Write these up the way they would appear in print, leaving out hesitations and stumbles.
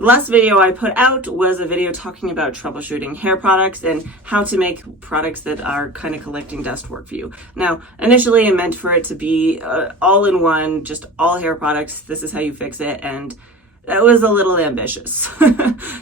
The last video I put out was a video talking about troubleshooting hair products and how to make products that are kind of collecting dust work for you. Now, initially I meant for it to be all in one, just all hair products. This is how you fix it, and that was a little ambitious.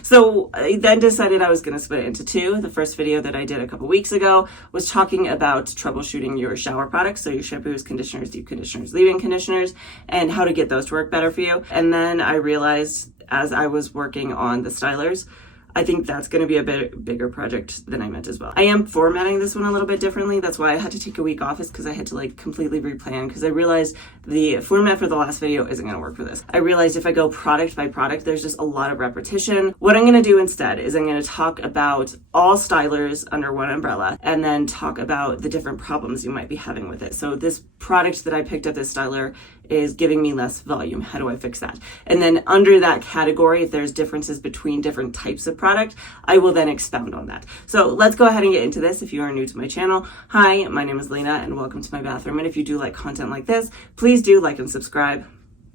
So I then decided I was going to split it into two. The first video that I did a couple weeks ago was talking about troubleshooting your shower products, so your shampoos, conditioners, deep conditioners, leave-in conditioners, and how to get those to work better for you. And then I realized as I was working on the stylers, I think that's going to be a bit bigger project than I meant as well. I am formatting this one a little bit differently. That's why I had to take a week off, is because I had to like completely replan, because I realized the format for the last video isn't going to work for this. I realized if I go product by product, there's just a lot of repetition. What I'm going to do instead is I'm going to talk about all stylers under one umbrella and then talk about the different problems you might be having with it. So this product that I picked up, this styler, is giving me less volume. How do I fix that? And then under that category, if there's differences between different types of product, I will then expound on that. So let's go ahead and get into this. If you are new to my channel, hi, my name is Lena and welcome to my bathroom. And if you do like content like this, please do like and subscribe.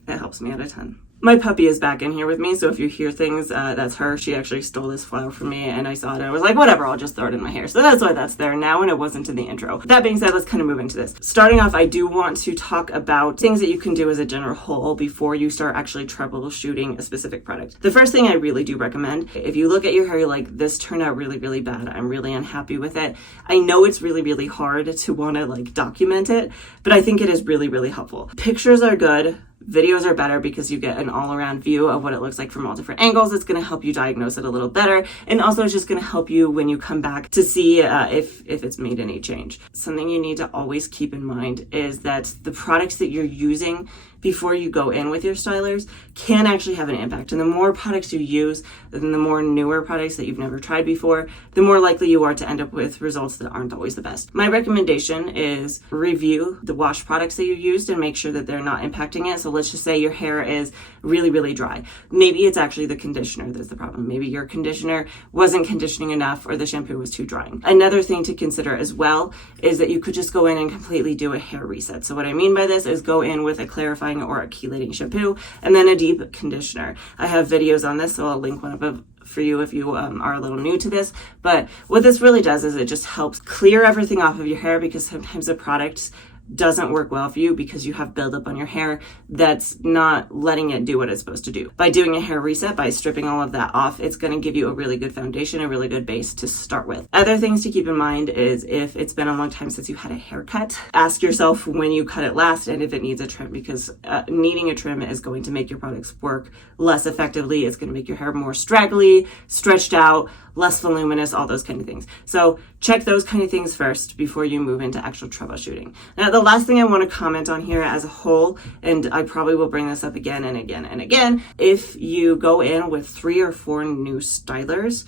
It helps me out a ton. My puppy is back in here with me, so if you hear things, that's her. She actually stole this flower from me, and I saw it, and I was like, whatever, I'll just throw it in my hair. So that's why that's there now, and it wasn't in the intro. That being said, let's kind of move into this. Starting off, I do want to talk about things that you can do as a general whole before you start actually troubleshooting a specific product. The first thing I really do recommend, if you look at your hair, you're like, this turned out really, really bad. I'm really unhappy with it. I know it's really, really hard to want to like document it, but I think it is really, really helpful. Pictures are good. Videos are better because you get an all-around view of what it looks like from all different angles. It's going to help you diagnose it a little better, and also it's just going to help you when you come back to see if it's made any change. Something you need to always keep in mind is that the products that you're using before you go in with your stylers can actually have an impact. And the more products you use, then the more newer products that you've never tried before, the more likely you are to end up with results that aren't always the best. My recommendation is review the wash products that you used and make sure that they're not impacting it. So let's just say your hair is really, really dry. Maybe it's actually the conditioner that's the problem. Maybe your conditioner wasn't conditioning enough or the shampoo was too drying. Another thing to consider as well is that you could just go in and completely do a hair reset. So what I mean by this is go in with a clarifying or a chelating shampoo and then a deep conditioner. I have videos on this, so I'll link one above for you if you are a little new to this. But what this really does is it just helps clear everything off of your hair, because sometimes the product doesn't work well for you because you have buildup on your hair that's not letting it do what it's supposed to do. By doing a hair reset, by stripping all of that off, it's going to give you a really good foundation, a really good base to start with. Other things to keep in mind is if it's been a long time since you had a haircut, ask yourself when you cut it last and if it needs a trim, because needing a trim is going to make your products work less effectively. It's going to make your hair more straggly, stretched out, less voluminous, all those kind of things. So check those kind of things first before you move into actual troubleshooting. Now, the last thing I want to comment on here as a whole, and I probably will bring this up again and again and again, if you go in with 3 or 4 new stylers,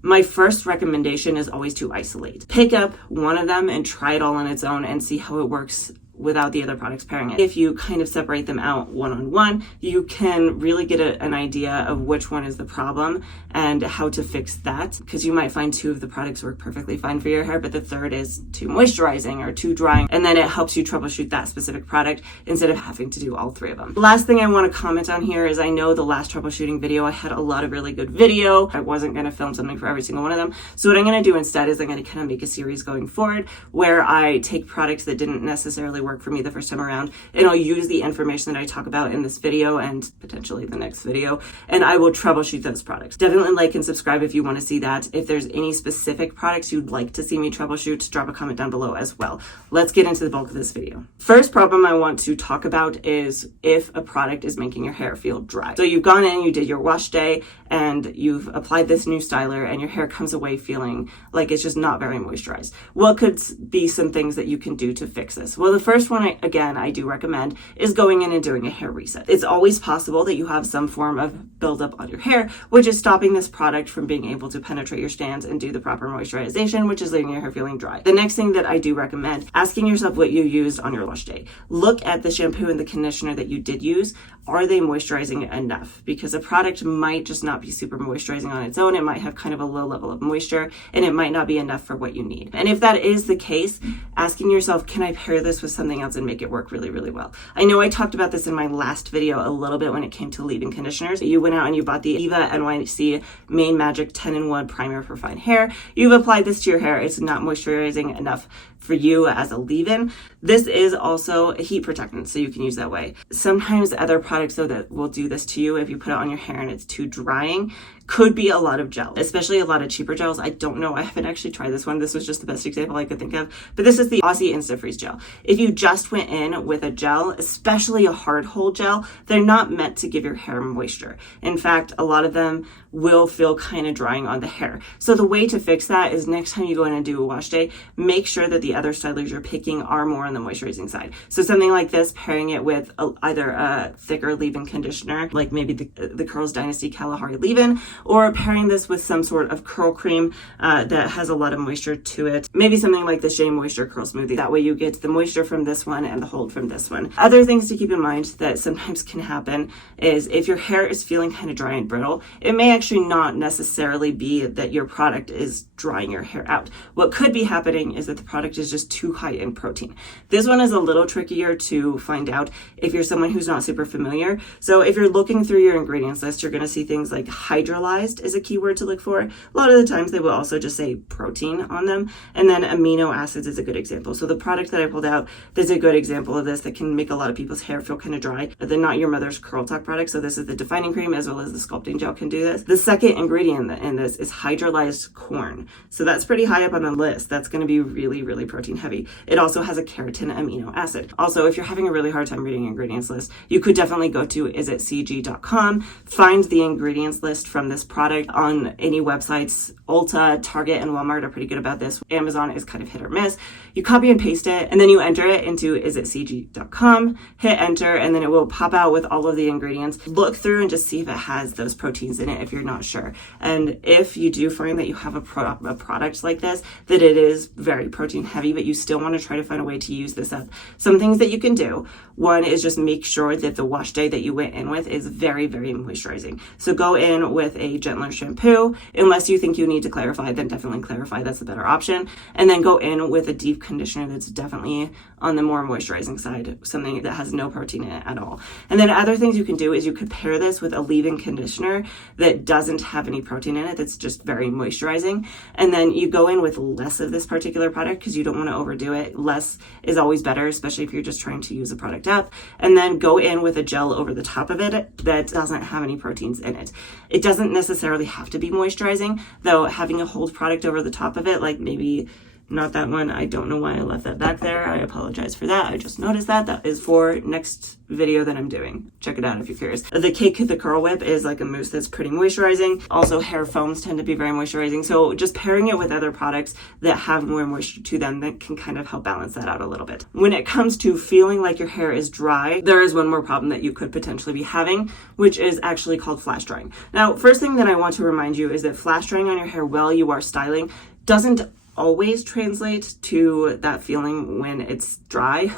my first recommendation is always to isolate. Pick up one of them and try it all on its own and see how it works without the other products pairing it. If you kind of separate them out one-on-one, you can really get an idea of which one is the problem and how to fix that, because you might find 2 of the products work perfectly fine for your hair, but the third is too moisturizing or too drying, and then it helps you troubleshoot that specific product instead of having to do all 3 of them. The last thing I want to comment on here is I know the last troubleshooting video, I had a lot of really good video. I wasn't going to film something for every single one of them. So what I'm going to do instead is I'm going to kind of make a series going forward where I take products that didn't necessarily work for me the first time around, and I'll use the information that I talk about in this video and potentially the next video, and I will troubleshoot those products. Definitely like and subscribe if you want to see that. If there's any specific products you'd like to see me troubleshoot, drop a comment down below as well. Let's get into the bulk of this video. First problem I want to talk about is if a product is making your hair feel dry. So you've gone in, you did your wash day, and you've applied this new styler, and your hair comes away feeling like it's just not very moisturized. What could be some things that you can do to fix this? Well, the first one, again, I do recommend is going in and doing a hair reset. It's always possible that you have some form of buildup on your hair, which is stopping this product from being able to penetrate your strands and do the proper moisturization, which is leaving your hair feeling dry. The next thing that I do recommend, asking yourself what you used on your wash day. Look at the shampoo and the conditioner that you did use. Are they moisturizing enough? Because a product might just not be super moisturizing on its own. It might have kind of a low level of moisture, and it might not be enough for what you need. And if that is the case, asking yourself, can I pair this with something something else and make it work really, really well. I know I talked about this in my last video a little bit when it came to leave-in conditioners. You went out and you bought the Eva NYC Main Magic 10-in-1 Primer for Fine Hair. You've applied this to your hair. It's not moisturizing enough for you as a leave-in. This is also a heat protectant, so you can use that way. Sometimes other products though that will do this to you if you put it on your hair and it's too drying could be a lot of gel, especially a lot of cheaper gels. I don't know, I haven't actually tried this one. This was just the best example I could think of, but this is the Aussie Insta Freeze gel. If you just went in with a gel, especially a hard hold gel, they're not meant to give your hair moisture. In fact, a lot of them will feel kind of drying on the hair. So the way to fix that is next time you go in and do a wash day, make sure that the other stylers you're picking are more on the moisturizing side. So something like this, pairing it with either a thicker leave-in conditioner, like maybe the Curls Dynasty Kalahari leave-in, or pairing this with some sort of curl cream that has a lot of moisture to it. Maybe something like the Shea Moisture Curl Smoothie. That way you get the moisture from this one and the hold from this one. Other things to keep in mind that sometimes can happen is if your hair is feeling kind of dry and brittle, it may actually not necessarily be that your product is drying your hair out. What could be happening is that the product is just too high in protein. This one is a little trickier to find out if you're someone who's not super familiar. So if you're looking through your ingredients list, you're going to see things like hydrolyzed is a keyword to look for. A lot of the times they will also just say protein on them. And then amino acids is a good example. So the product that I pulled out, there's a good example of this that can make a lot of people's hair feel kind of dry. They're not your mother's Curl Talk product. So this is the defining cream as well as the sculpting gel can do this. The second ingredient in this is hydrolyzed corn. So that's pretty high up on the list. That's going to be really, really protein heavy. It also has a keratin amino acid. Also, if you're having a really hard time reading ingredients list, you could definitely go to isitcg.com, find the ingredients list from this product on any websites. Ulta, Target, and Walmart are pretty good about this. Amazon is kind of hit or miss. You copy and paste it, and then you enter it into isitcg.com, hit enter, and then it will pop out with all of the ingredients. Look through and just see if it has those proteins in it if you're not sure. And if you do find that you have a product like this, that it is very protein heavy, but you still want to try to find a way to use this up. Some things that you can do. One is just make sure that the wash day that you went in with is very, very moisturizing. So go in with a gentler shampoo. Unless you think you need to clarify, then definitely clarify. That's the better option. And then go in with a deep conditioner that's definitely on the more moisturizing side, something that has no protein in it at all. And then other things you can do is you could pair this with a leave-in conditioner that doesn't have any protein in it, that's just very moisturizing. And then you go in with less of this particular product because you don't want to overdo it. Less is always better, especially if you're just trying to use a product up. And then go in with a gel over the top of it that doesn't have any proteins in it. It doesn't necessarily have to be moisturizing, though having a hold product over the top of it, like maybe not that one. I don't know why I left that back there. I apologize for that. I just noticed that. That is for next video that I'm doing. Check it out if you're curious. The Cake the Curl Whip is like a mousse that's pretty moisturizing. Also, hair foams tend to be very moisturizing. So just pairing it with other products that have more moisture to them that can kind of help balance that out a little bit. When it comes to feeling like your hair is dry, there is one more problem that you could potentially be having, which is actually called flash drying. Now, first thing that I want to remind you is that flash drying on your hair while you are styling doesn't always translate to that feeling when it's dry.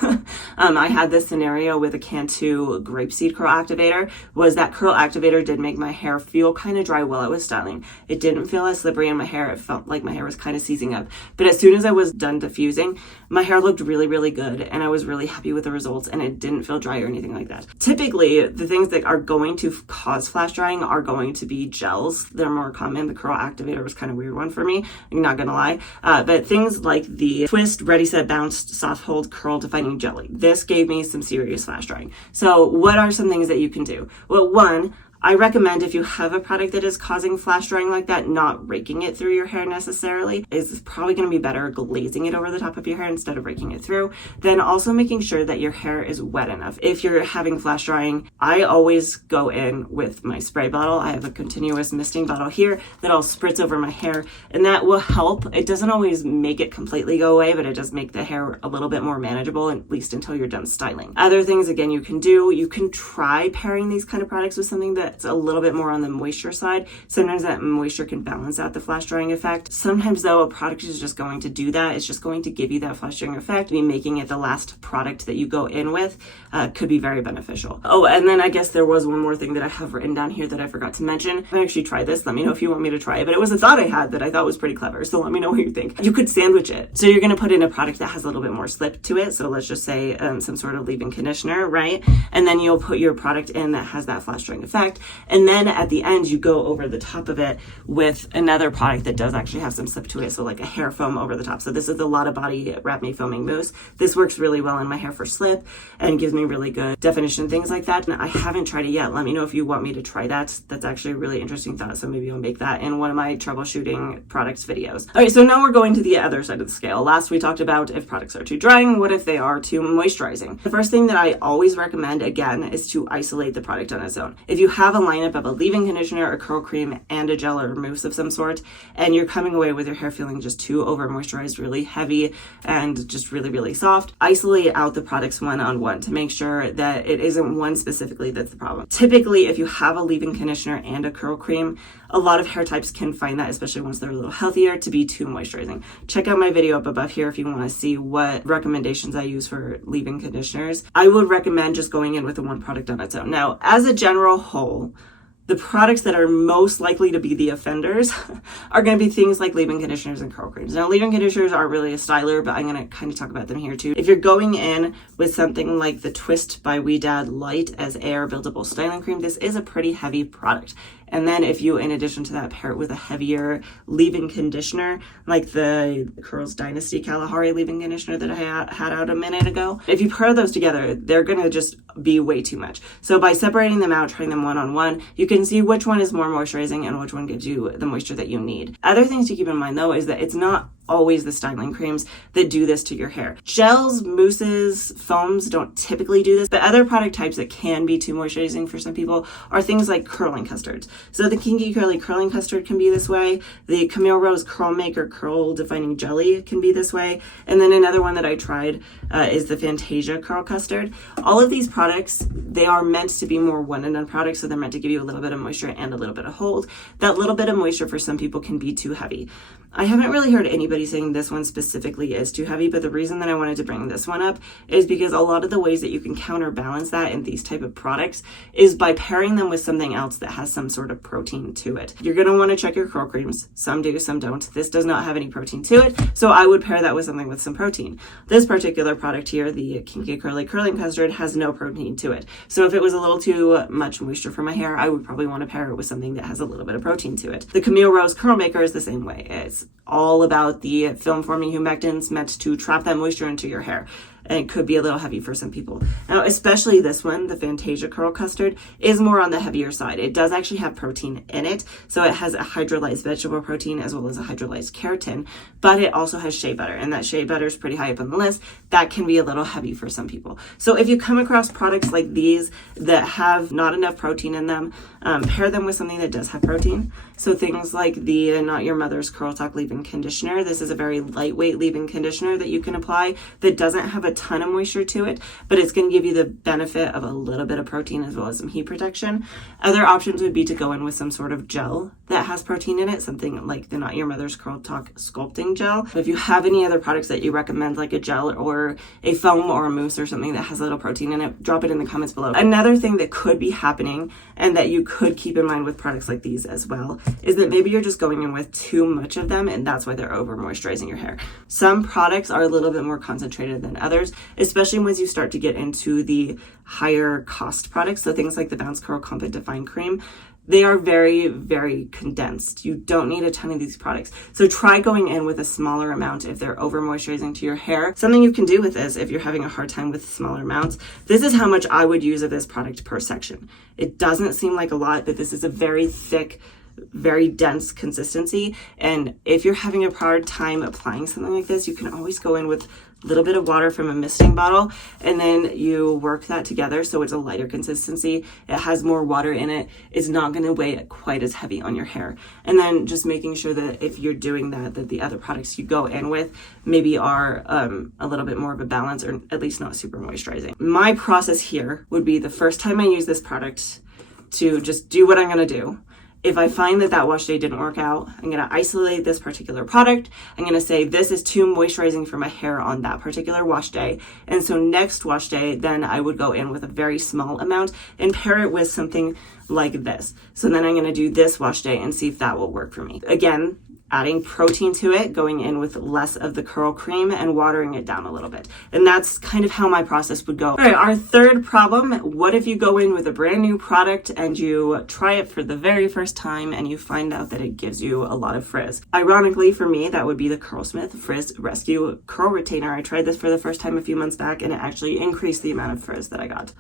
I had this scenario with a Cantu grapeseed curl activator. Was that curl activator did make my hair feel kind of dry while I was styling. It didn't feel as slippery in my hair. It felt like my hair was kind of seizing up. But as soon as I was done diffusing, my hair looked really, really good, and I was really happy with the results, and it didn't feel dry or anything like that. Typically, the things that are going to cause flash drying are going to be gels. They're more common. The curl activator was kind of a weird one for me. I'm not gonna lie. But things like the Twist Ready Set Bounce Soft Hold Curl Defining Jelly. This gave me some serious flash drying. So what are some things that you can do? Well, one, I recommend if you have a product that is causing flash drying like that, not raking it through your hair necessarily. It's probably going to be better glazing it over the top of your hair instead of raking it through. Then also making sure that your hair is wet enough. If you're having flash drying, I always go in with my spray bottle. I have a continuous misting bottle here that I'll spritz over my hair, and that will help. It doesn't always make it completely go away, but it does make the hair a little bit more manageable, at least until you're done styling. Other things, again, you can do, you can try pairing these kind of products with something that that's a little bit more on the moisture side. Sometimes that moisture can balance out the flash drying effect. Sometimes though, a product is just going to do that. It's just going to give you that flash drying effect. Making it the last product that you go in with could be very beneficial. Oh, and then I guess there was one more thing that I have written down here that I forgot to mention. I actually tried this. Let me know if you want me to try it, but it was a thought I had that I thought was pretty clever. So let me know what you think. You could sandwich it. So you're going to put in a product that has a little bit more slip to it. So let's just say some sort of leave-in conditioner, right? And then you'll put your product in that has that flash drying effect. And then at the end, you go over the top of it with another product that does actually have some slip to it. So like a hair foam over the top. So this is the Lotta Body Wrap Me Foaming Mousse. This works really well in my hair for slip and gives me really good definition, things like that. And I haven't tried it yet. Let me know if you want me to try that. That's actually a really interesting thought. So maybe I'll make that in one of my troubleshooting products videos. All right, so now we're going to the other side of the scale. Last we talked about if products are too drying, what if they are too moisturizing? The first thing that I always recommend, again, is to isolate the product on its own. If you have a lineup of a leave-in conditioner, a curl cream, and a gel or mousse of some sort, and you're coming away with your hair feeling just too over moisturized, really heavy, and just really, really soft, isolate out the products one-on-one to make sure that it isn't one specifically that's the problem. Typically, if you have a leave-in conditioner and a curl cream, a lot of hair types can find that, especially once they're a little healthier, to be too moisturizing. Check out my video up above here if you want to see what recommendations I use for leave-in conditioners. I would recommend just going in with the one product on its own. Now, as a general whole, the products that are most likely to be the offenders are going to be things like leave-in conditioners and curl creams. Now, leave-in conditioners aren't really a styler, but I'm going to kind of talk about them here too. If you're going in with something like the Twist by Ouidad Light as Air Buildable Styling Cream, this is a pretty heavy product. And then if you, in addition to that, pair it with a heavier leave-in conditioner, like the Curls Dynasty Kalahari leave-in conditioner that I had out a minute ago, if you pair those together, they're going to just be way too much. So by separating them out, trying them one-on-one, you can see which one is more moisturizing and which one gives you the moisture that you need. Other things to keep in mind, though, is that it's not always the styling creams that do this to your hair. Gels, mousses, foams don't typically do this, but other product types that can be too moisturizing for some people are things like curling custards. So the Kinky Curly Curling Custard can be this way. The Camille Rose Curl Maker Curl Defining Jelly can be this way. And then another one that I tried is the Fantasia Curl Custard. All of these products, they are meant to be more one and done products, so they're meant to give you a little bit of moisture and a little bit of hold. That little bit of moisture for some people can be too heavy. I haven't really heard anybody saying this one specifically is too heavy, but the reason that I wanted to bring this one up is because a lot of the ways that you can counterbalance that in these type of products is by pairing them with something else that has some sort of protein to it. You're going to want to check your curl creams. Some do, some don't. This does not have any protein to it, so I would pair that with something with some protein. This particular product here, the Kinky Curly Curling Custard, has no protein to it. So if it was a little too much moisture for my hair, I would probably want to pair it with something that has a little bit of protein to it. The Camille Rose Curl Maker is the same way. It's all about the film forming humectants meant to trap that moisture into your hair. And it could be a little heavy for some people. Now, especially this one, the Fantasia Curl Custard, is more on the heavier side. It does actually have protein in it. So it has a hydrolyzed vegetable protein as well as a hydrolyzed keratin, but it also has shea butter, and that shea butter is pretty high up on the list. That can be a little heavy for some people. So if you come across products like these that have not enough protein in them, pair them with something that does have protein. So things like the Not Your Mother's Curl Talk Leave-In Conditioner. This is a very lightweight leave-in conditioner that you can apply that doesn't have a ton of moisture to it, but it's going to give you the benefit of a little bit of protein as well as some heat protection. Other options would be to go in with some sort of gel that has protein in it, something like the Not Your Mother's Curl Talk Sculpting Gel. If you have any other products that you recommend, like a gel or a foam or a mousse or something that has a little protein in it, drop it in the comments below. Another thing that could be happening and that you could keep in mind with products like these as well is that maybe you're just going in with too much of them, and that's why they're over moisturizing your hair. Some products are a little bit more concentrated than others, especially once you start to get into the higher cost products. So things like the Bounce Curl Compact Define Cream, they are very, very condensed. You don't need a ton of these products. So try going in with a smaller amount if they're over moisturizing to your hair. Something you can do with this if you're having a hard time with smaller amounts, this is how much I would use of this product per section. It doesn't seem like a lot, but this is a very thick, very dense consistency. And if you're having a hard time applying something like this, you can always go in with a little bit of water from a misting bottle, and then you work that together so it's a lighter consistency. It has more water in it. It's not going to weigh quite as heavy on your hair. And then just making sure that if you're doing that, that the other products you go in with maybe are a little bit more of a balance, or at least not super moisturizing. My process here would be the first time I use this product, to just do what I'm going to do. If I find that wash day didn't work out, I'm going to isolate this particular product. I'm going to say this is too moisturizing for my hair on that particular wash day. And so next wash day, then I would go in with a very small amount and pair it with something like this. So then I'm going to do this wash day and see if that will work for me. Again, adding protein to it, going in with less of the curl cream and watering it down a little bit. And that's kind of how my process would go. All right, our third problem, what if you go in with a brand new product and you try it for the very first time and you find out that it gives you a lot of frizz? Ironically for me, that would be the Curlsmith Frizz Rescue Curl Retainer. I tried this for the first time a few months back and it actually increased the amount of frizz that I got.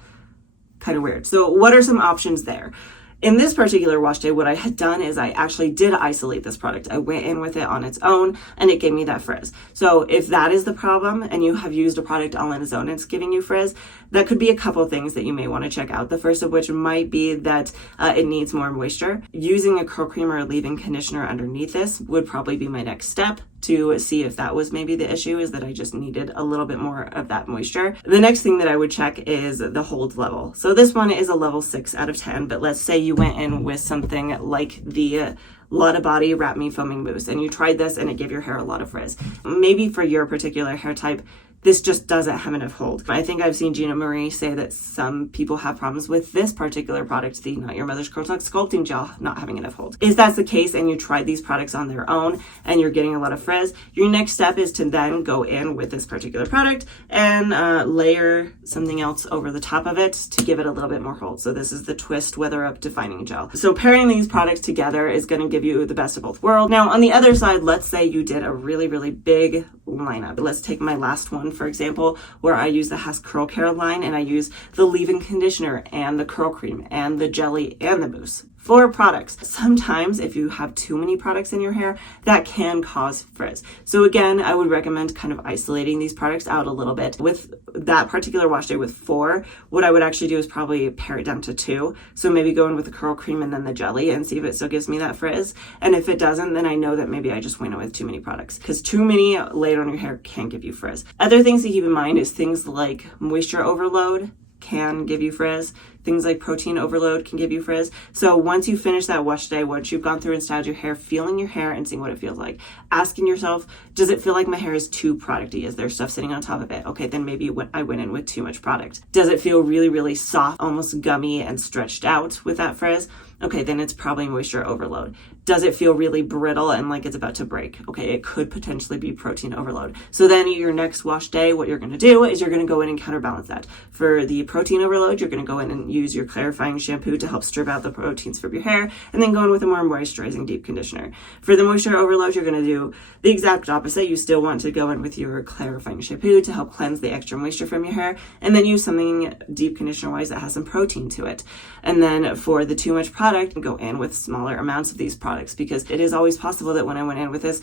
Kind of weird. So what are some options there? In this particular wash day, what I had done is I actually did isolate this product. I went in with it on its own and it gave me that frizz. So if that is the problem and you have used a product all on its own and it's giving you frizz, that could be a couple of things that you may want to check out. The first of which might be that it needs more moisture. Using a curl cream or a leave-in conditioner underneath this would probably be my next step to see if that was maybe the issue, is that I just needed a little bit more of that moisture. The next thing that I would check is the hold level. So this one is a level 6 out of 10, but let's say you went in with something like the Lotta Body Wrap Me Foaming Mousse and you tried this and it gave your hair a lot of frizz. Maybe for your particular hair type, this just doesn't have enough hold. I think I've seen Gina Marie say that some people have problems with this particular product, the Not Your Mother's Curl Talk Sculpting Gel, not having enough hold. If that's the case and you tried these products on their own and you're getting a lot of frizz, your next step is to then go in with this particular product and layer something else over the top of it to give it a little bit more hold. So this is the Twist Weather Up Defining Gel. So pairing these products together is going to give you the best of both worlds. Now on the other side, let's say you did a really, really big lineup. Let's take my last one, for example, where I use the Hess Curl Care line and I use the leave-in conditioner and the curl cream and the jelly and the mousse. 4 products. Sometimes if you have too many products in your hair, that can cause frizz. So again, I would recommend kind of isolating these products out a little bit. With that particular wash day with 4, what I would actually do is probably pare it down to 2. So maybe go in with the curl cream and then the jelly and see if it still gives me that frizz. And if it doesn't, then I know that maybe I just went in with too many products, because too many laid on your hair can give you frizz. Other things to keep in mind is things like moisture overload can give you frizz. Things like protein overload can give you frizz. So once you finish that wash day, once you've gone through and styled your hair, feeling your hair and seeing what it feels like, asking yourself, does it feel like my hair is too producty? Is there stuff sitting on top of it? Okay, then maybe I went in with too much product. Does it feel really, really soft, almost gummy and stretched out with that frizz? Okay, then it's probably moisture overload. Does it feel really brittle and like it's about to break? Okay, it could potentially be protein overload. So then your next wash day, what you're gonna do is you're gonna go in and counterbalance that. For the protein overload, you're gonna go in and use your clarifying shampoo to help strip out the proteins from your hair, and then go in with a more moisturizing deep conditioner. For the moisture overload, you're gonna do the exact opposite. You still want to go in with your clarifying shampoo to help cleanse the extra moisture from your hair, and then use something deep conditioner wise that has some protein to it. And then for the too much product, go in with smaller amounts of these products, because it is always possible that when I went in with this,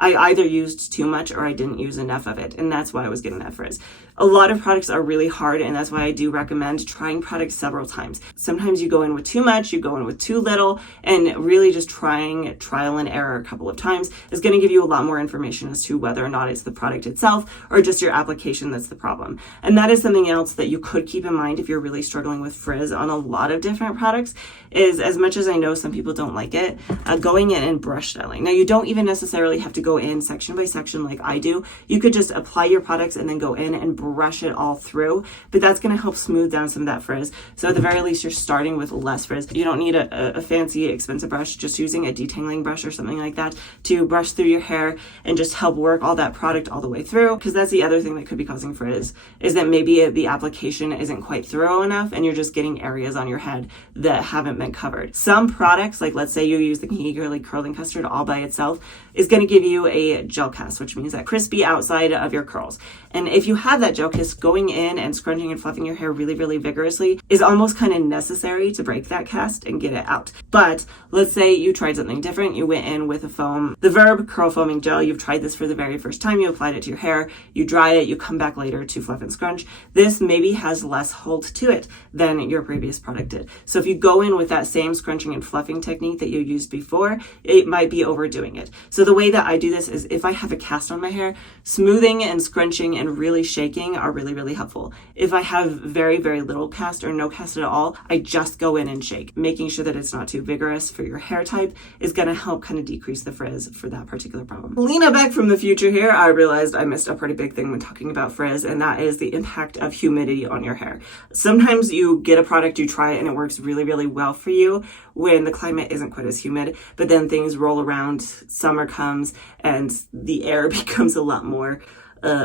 I either used too much or I didn't use enough of it, and that's why I was getting that frizz. A lot of products are really hard, and that's why I do recommend trying products several times. Sometimes you go in with too much, you go in with too little, and really just trying trial and error a couple of times is going to give you a lot more information as to whether or not it's the product itself or just your application that's the problem. And that is something else that you could keep in mind if you're really struggling with frizz on a lot of different products, is, as much as I know some people don't like it, going in and brush styling. Now, you don't even necessarily have to go in section by section like I do. You could just apply your products and then go in and brush it all through, but that's going to help smooth down some of that frizz. So at the very least, you're starting with less frizz. You don't need a fancy, expensive brush, just using a detangling brush or something like that to brush through your hair and just help work all that product all the way through, because that's the other thing that could be causing frizz, is that maybe the application isn't quite thorough enough and you're just getting areas on your head that haven't been covered. Some products, like let's say you use the Kinky Girly Curling Custard all by itself, is going to give you a gel cast, which means that crispy outside of your curls. And if you have that gel cast, going in and scrunching and fluffing your hair really, really vigorously is almost kind of necessary to break that cast and get it out. But let's say you tried something different. You went in with a foam, the Verb Curl Foaming Gel. You've tried this for the very first time. You applied it to your hair. You dry it. You come back later to fluff and scrunch. This maybe has less hold to it than your previous product did. So if you go in with that same scrunching and fluffing technique that you used before, it might be overdoing it. So the way that I do this is, if I have a cast on my hair, smoothing and scrunching and really shaking are really, really helpful. If I have very, very little cast or no cast at all, I just go in and shake. Making sure that it's not too vigorous for your hair type is going to help kind of decrease the frizz for that particular problem. Lena back from the future here, I realized I missed a pretty big thing when talking about frizz, and that is the impact of humidity on your hair. Sometimes you get a product, you try it, and it works really, really well for you when the climate isn't quite as humid, but then things roll around, summer comes, and the air becomes a lot more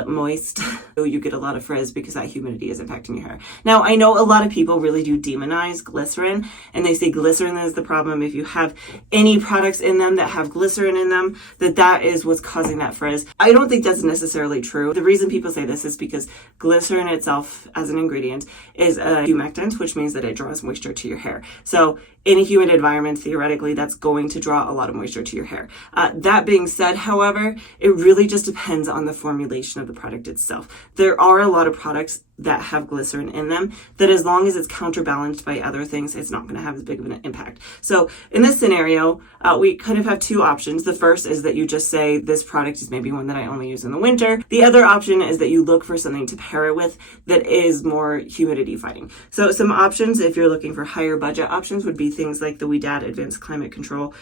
moist. So you get a lot of frizz because that humidity is impacting your hair. Now, I know a lot of people really do demonize glycerin, and they say glycerin is the problem. If you have any products in them that have glycerin in them, that is what's causing that frizz. I don't think that's necessarily true. The reason people say this is because glycerin itself as an ingredient is a humectant, which means that it draws moisture to your hair. So in a humid environment, theoretically, that's going to draw a lot of moisture to your hair. That being said, however, it really just depends on the formulation of the product itself. There are a lot of products that have glycerin in them that, as long as it's counterbalanced by other things, it's not going to have as big of an impact. So in this scenario, we kind of have two options. The first is that you just say this product is maybe one that I only use in the winter. The other option is that you look for something to pair it with that is more humidity fighting. So some options, if you're looking for higher budget options, would be things like the WeDad Advanced Climate Control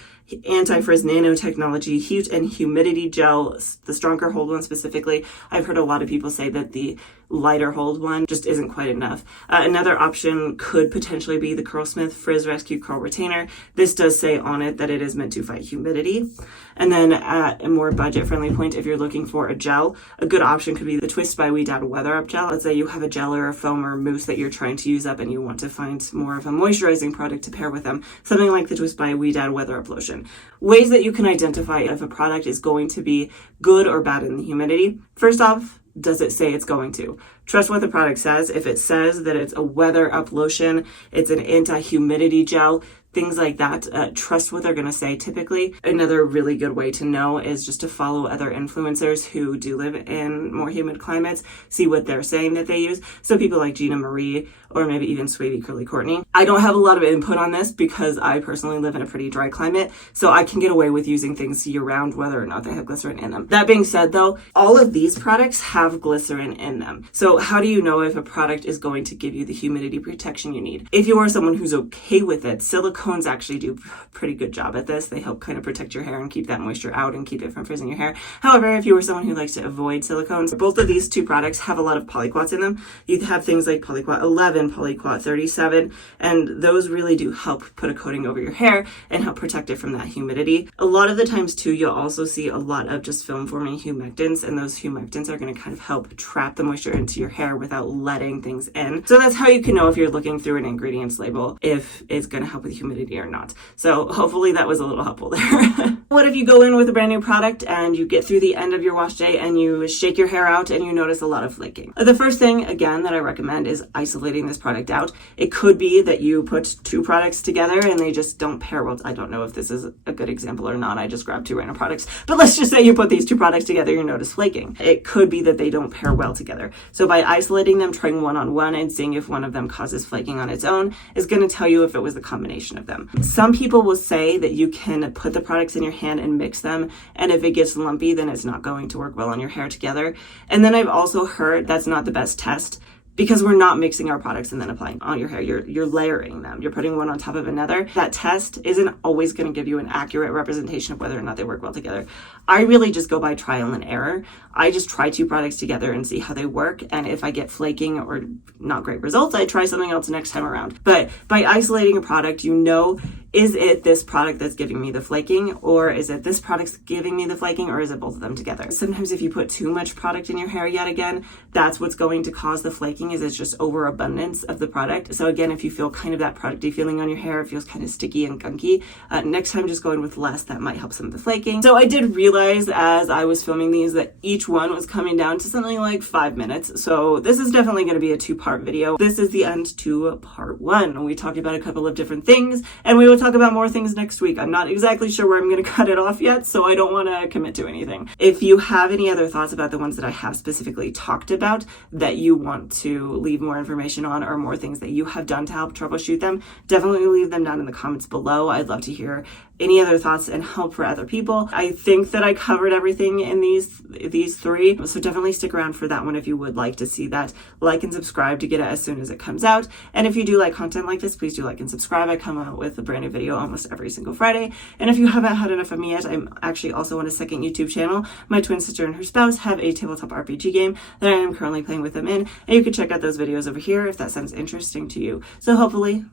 Anti-Frizz Nanotechnology Heat and Humidity Gel, the stronger hold one specifically. I've heard a lot of people say that the lighter hold one just isn't quite enough. Another option could potentially be the Curlsmith Frizz Rescue Curl Retainer. This does say on it that it is meant to fight humidity. And then at a more budget-friendly point, if you're looking for a gel, a good option could be the Twist by WeDad Weather Up Gel. Let's say you have a gel or a foam or mousse that you're trying to use up and you want to find more of a moisturizing product to pair with them. Something like the Twist by WeDad Weather Up Lotion. Ways that you can identify if a product is going to be good or bad in the humidity. First off, does it say it's going to? Trust what the product says. If it says that it's a weather up lotion, it's an anti-humidity gel, things like that, trust what they're going to say typically. Another really good way to know is just to follow other influencers who do live in more humid climates, see what they're saying that they use. So people like Gina Marie or maybe even Wavy Curly Courtney. I don't have a lot of input on this because I personally live in a pretty dry climate, so I can get away with using things year round whether or not they have glycerin in them. That being said though, all of these products have glycerin in them. So how do you know if a product is going to give you the humidity protection you need? If you are someone who's okay with it, silicones actually do a pretty good job at this. They help kind of protect your hair and keep that moisture out and keep it from frizzing your hair. However, if you are someone who likes to avoid silicones, both of these two products have a lot of polyquats in them. You have things like polyquat 11, polyquat 37, and those really do help put a coating over your hair and help protect it from that humidity. A lot of the times too, you'll also see a lot of just film forming humectants, and those humectants are going to kind of help trap the moisture into your hair without letting things in. So that's how you can know if you're looking through an ingredients label if it's going to help with humidity or not. So hopefully that was a little helpful there. What if you go in with a brand new product and you get through the end of your wash day and you shake your hair out and you notice a lot of flaking? The first thing, again, that I recommend is isolating this product out. It could be that you put two products together and they just don't pair well. I don't know if this is a good example or not. I just grabbed two random products. But let's just say you put these two products together, you notice flaking. It could be that they don't pair well together. So by isolating them, trying one on one and seeing if one of them causes flaking on its own is going to tell you if it was the combination of them. Some people will say that you can put the products in your hand and mix them, and if it gets lumpy, then it's not going to work well on your hair together. And then I've also heard that's not the best test, because we're not mixing our products and then applying on your hair. You're layering them. You're putting one on top of another. That test isn't always going to give you an accurate representation of whether or not they work well together. I really just go by trial and error. I just try two products together and see how they work. And if I get flaking or not great results, I try something else next time around. But by isolating a product, you know, is it this product that's giving me the flaking, or is it this product's giving me the flaking, or is it both of them together? Sometimes if you put too much product in your hair yet again, that's what's going to cause the flaking, is it's just overabundance of the product. So again, if you feel kind of that producty feeling on your hair, it feels kind of sticky and gunky, next time just go in with less. That might help some of the flaking. So I did realize as I was filming these that each one was coming down to something like 5 minutes. So this is definitely going to be a 2-part video. This is the end to part 1. We talked about a couple of different things, and we will talk about more things next week. I'm not exactly sure where I'm going to cut it off yet, so I don't want to commit to anything. If you have any other thoughts about the ones that I have specifically talked about that you want to leave more information on, or more things that you have done to help troubleshoot them, definitely leave them down in the comments below. I'd love to hear any other thoughts and help for other people. I think that I covered everything in these three, so definitely stick around for that one if you would like to see that. Like and subscribe to get it as soon as it comes out. And if you do like content like this, please do like and subscribe. I come out with a brand new video almost every single Friday. And if you haven't had enough of me yet, I'm actually also on a second YouTube channel. My twin sister and her spouse have a tabletop RPG game that I am currently playing with them in, and you can check out those videos over here if that sounds interesting to you. So hopefully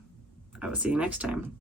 I will see you next time.